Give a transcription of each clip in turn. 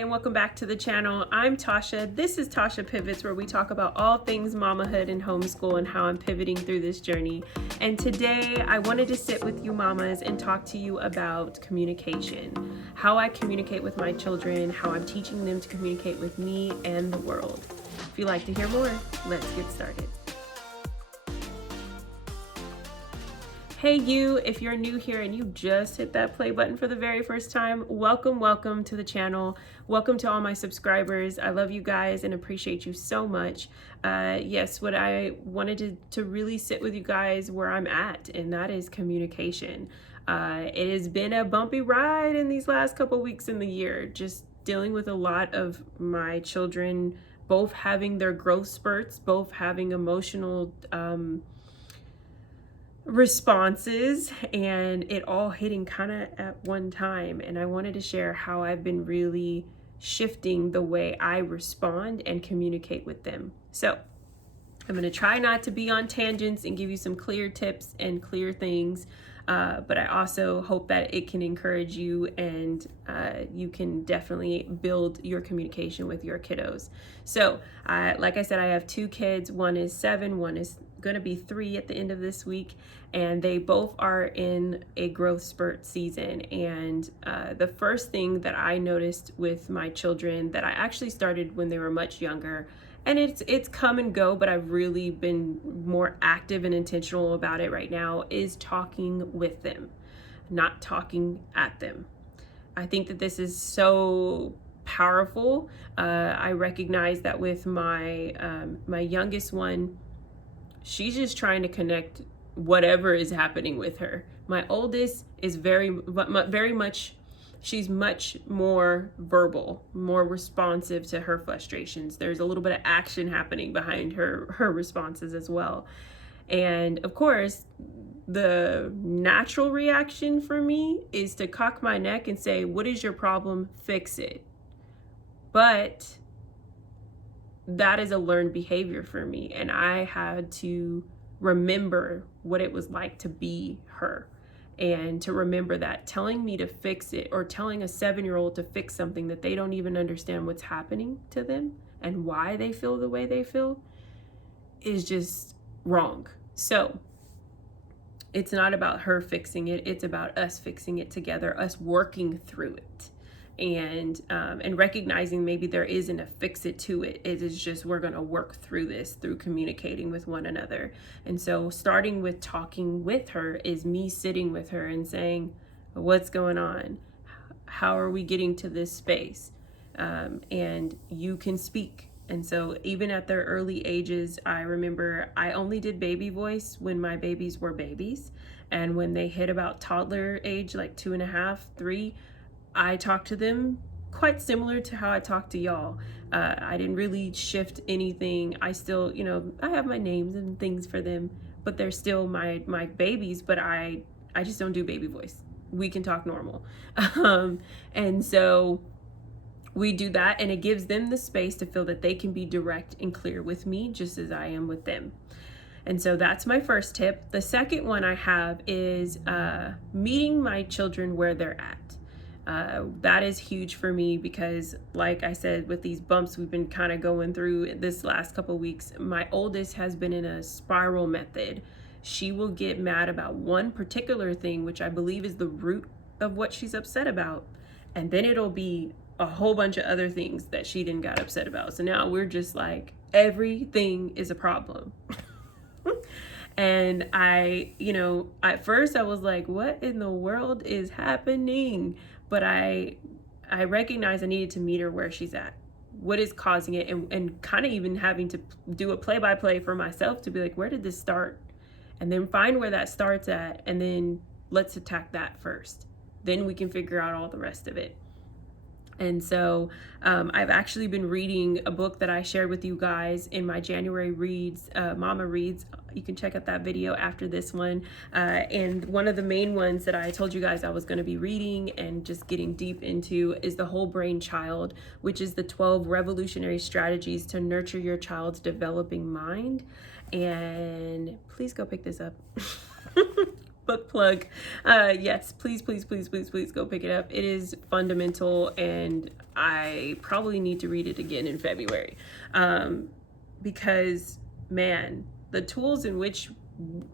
and welcome back to the channel. I'm Tasha. This is Tasha Pivots, where we talk about all things mamahood and homeschool and how I'm pivoting through this journey. And today I wanted to sit with you mamas and talk to you about communication, how I communicate with my children, how I'm teaching them to communicate with me and the world. If you'd like to hear more, let's get started. Hey you, if you're new here and you just hit that play button for the very first time, welcome to the channel. Welcome to all my subscribers. I love you guys and appreciate you so much. Yes, what I wanted to really sit with you guys where I'm at, and that is communication. It has been a bumpy ride in these last couple weeks in the year, just dealing with a lot of my children, both having their growth spurts, both having emotional responses, and it all hitting kind of at one time. And I wanted to share how I've been really shifting the way I respond and communicate with them. So I'm going to try not to be on tangents and give you some clear tips and clear things, but I also hope that it can encourage you, and you can definitely build your communication with your kiddos. So like I said, I have two kids. One is 7, one is going to be 3 at the end of this week, and they both are in a growth spurt season. And the first thing that I noticed with my children, that I actually started when they were much younger, and it's come and go, but I've really been more active and intentional about it right now, is talking with them, not talking at them. I think that this is so powerful. I recognize that with my my youngest one, she's just trying to connect whatever is happening with her. My oldest is very much, she's much more verbal, more responsive to her frustrations. There's a little bit of action happening behind her responses as well. And of course, the natural reaction for me is to cock my neck and say, "What is your problem? Fix it." But that is a learned behavior for me, and I had to remember what it was like to be her, and to remember that telling me to fix it, or telling a 7-year-old to fix something that they don't even understand what's happening to them and why they feel the way they feel, is just wrong. So it's not about her fixing it, it's about us fixing it together, us working through it. And recognizing maybe there isn't a fix it to it. It is just, we're going to work through this through communicating with one another. And so starting with talking with her is me sitting with her and saying, "What's going on? How are we getting to this space?" And you can speak. And so even at their early ages, I remember I only did baby voice when my babies were babies. And when they hit about toddler age, like 2.5, 3, I talk to them quite similar to how I talk to y'all. I didn't really shift anything. I still, I have my names and things for them, but they're still my babies, but I just don't do baby voice. We can talk normal. And so we do that, and it gives them the space to feel that they can be direct and clear with me, just as I am with them. And so that's my first tip. The second one I have is meeting my children where they're at. That is huge for me because, like I said, with these bumps we've been kind of going through this last couple of weeks, my oldest has been in a spiral method. She will get mad about one particular thing, which I believe is the root of what she's upset about, and then it'll be a whole bunch of other things that she didn't got upset about. So now we're just like, everything is a problem. And at first I was like, what in the world is happening? But I recognized I needed to meet her where she's at. What is causing it? And kind of even having to do a play-by-play for myself to be like, where did this start? And then find where that starts at, and then let's attack that first. Then we can figure out all the rest of it. And so I've actually been reading a book that I shared with you guys in my January reads, Mama Reads. You can check out that video after this one. And one of the main ones that I told you guys I was going to be reading and just getting deep into is The Whole Brain Child, which is the 12 revolutionary strategies to nurture your child's developing mind. And please go pick this up. book plug. Yes, please, please, please, please, please go pick it up. It is fundamental, and I probably need to read it again in February. Because, man, the tools in which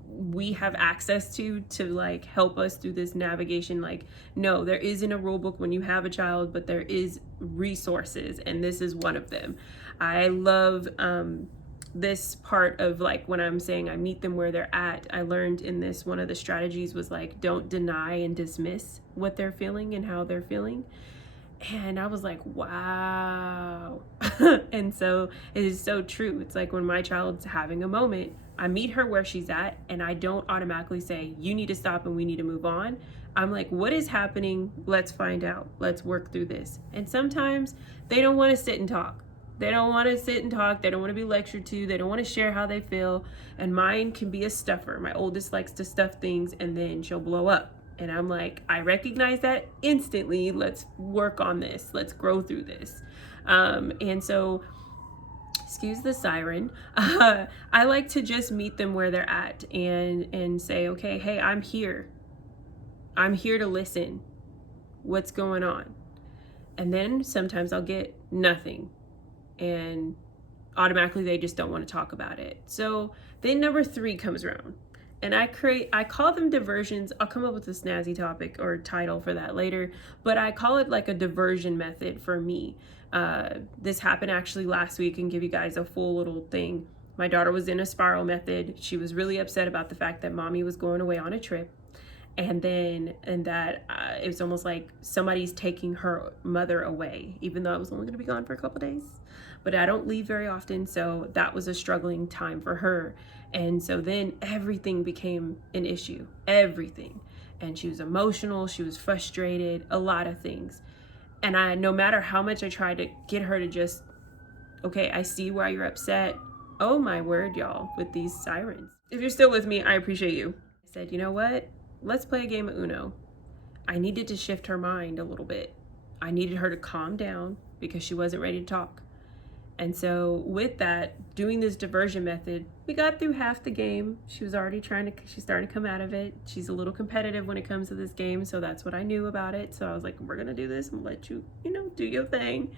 we have access to like help us through this navigation, like, no, there isn't a rule book when you have a child, but there is resources, and this is one of them. I love this part of, like, when I'm saying I meet them where they're at. I learned in this, one of the strategies was like, don't deny and dismiss what they're feeling and how they're feeling. And I was like, wow. And so it is so true. It's like when my child's having a moment, I meet her where she's at, and I don't automatically say, you need to stop and we need to move on. I'm like, what is happening? Let's find out. Let's work through this. And sometimes they don't want to sit and talk. They don't want to sit and talk. They don't want to be lectured to. They don't want to share how they feel. And mine can be a stuffer. My oldest likes to stuff things, and then she'll blow up. And I'm like, I recognize that instantly. Let's work on this. Let's grow through this. And so, excuse the siren. I like to just meet them where they're at and say, okay, hey, I'm here. I'm here to listen. What's going on? And then sometimes I'll get nothing, and automatically they just don't want to talk about it. So then number 3 comes around, and I call them diversions. I'll come up with a snazzy topic or title for that later, but I call it like a diversion method for me. This happened actually last week, and give you guys a full little thing. My daughter was in a spiral method. She was really upset about the fact that mommy was going away on a trip. And that it was almost like somebody's taking her mother away, even though I was only going to be gone for a couple days. But I don't leave very often, so that was a struggling time for her. And so then everything became an issue, everything. And she was emotional, she was frustrated, a lot of things. And no matter how much I tried to get her to just, okay, I see why you're upset. Oh my word, y'all, with these sirens. If you're still with me, I appreciate you. I said, you know what? Let's play a game of Uno. I needed to shift her mind a little bit. I needed her to calm down because she wasn't ready to talk. And so with that, doing this diversion method, we got through half the game. She was already she's starting to come out of it. She's a little competitive when it comes to this game, so that's what I knew about it. So I was like, we're gonna do this and let you, do your thing.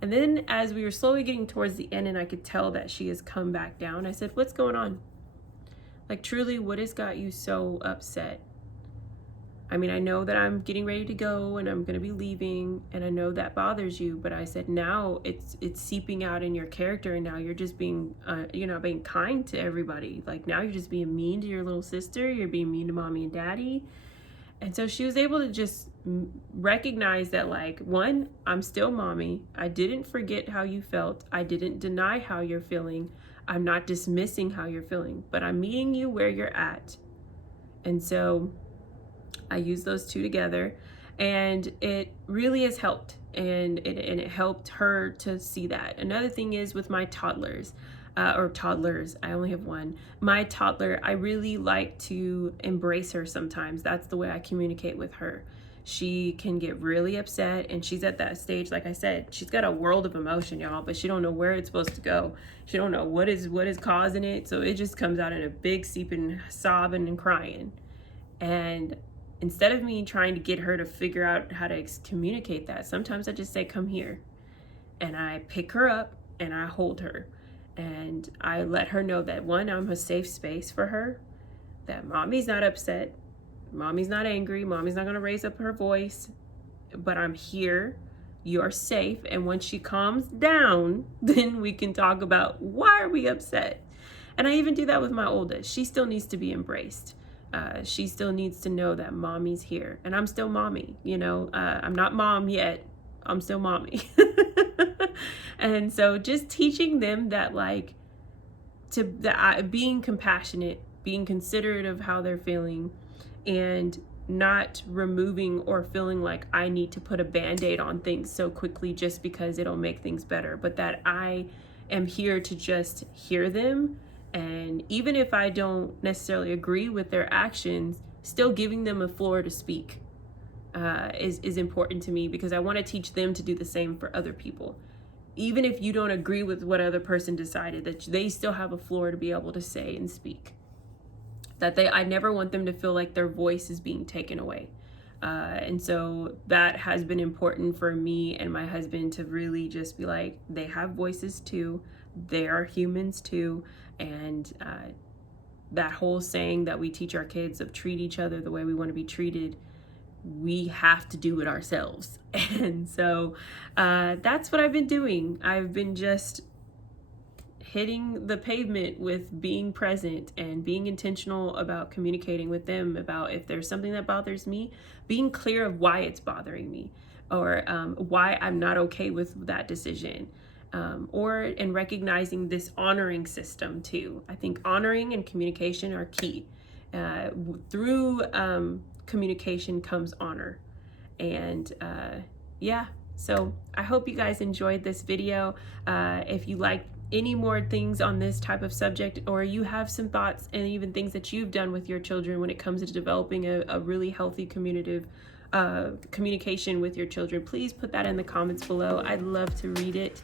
And then as we were slowly getting towards the end and I could tell that she has come back down, I said, what's going on? Like, truly, what has got you so upset? I mean, I know that I'm getting ready to go and I'm going to be leaving, and I know that bothers you, but I said, now it's seeping out in your character, and now you're just being, you're not being kind to everybody. Like, now you're just being mean to your little sister. You're being mean to mommy and daddy. And so she was able to just recognize that, like, one, I'm still mommy. I didn't forget how you felt. I didn't deny how you're feeling. I'm not dismissing how you're feeling, but I'm meeting you where you're at. And so I use those two together, and it really has helped, and it helped her to see that. Another thing is with my toddlers, I only have one. My toddler, I really like to embrace her sometimes. That's the way I communicate with her. She can get really upset, and she's at that stage, like I said, she's got a world of emotion, y'all, but she don't know where it's supposed to go. She don't know what is causing it, so it just comes out in a big seeping, sobbing and crying. And instead of me trying to get her to figure out how to communicate that, sometimes I just say, come here. And I pick her up and I hold her. And I let her know that, one, I'm a safe space for her, that mommy's not upset, mommy's not angry, mommy's not gonna raise up her voice, but I'm here, you're safe. And when she calms down, then we can talk about, why are we upset? And I even do that with my oldest. She still needs to be embraced. She still needs to know that mommy's here, and I'm still mommy, I'm not mom yet, I'm still mommy. And so just teaching them that, like, being compassionate, being considerate of how they're feeling, and not removing or feeling like I need to put a band-aid on things so quickly just because it'll make things better, but that I am here to just hear them. And even if I don't necessarily agree with their actions, still giving them a floor to speak is important to me, because I want to teach them to do the same for other people. Even if you don't agree with what other person decided, that they still have a floor to be able to say and speak. I never want them to feel like their voice is being taken away. And so that has been important for me and my husband to really just be like, they have voices too, they are humans too. And that whole saying that we teach our kids of treat each other the way we want to be treated, we have to do it ourselves. And so that's what I've been doing. I've been just hitting the pavement with being present and being intentional about communicating with them about if there's something that bothers me, being clear of why it's bothering me, or why I'm not okay with that decision, and recognizing this honoring system too. I think honoring and communication are key. Through communication comes honor. And yeah, so I hope you guys enjoyed this video. If you like any more things on this type of subject, or you have some thoughts and even things that you've done with your children when it comes to developing a really healthy communication with your children, please put that in the comments below. I'd love to read it.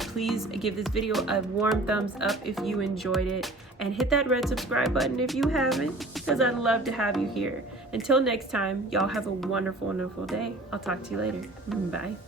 Please give this video a warm thumbs up if you enjoyed it, and hit that red subscribe button if you haven't, because I'd love to have you here. Until next time, y'all have a wonderful, wonderful day. I'll talk to you later. Bye.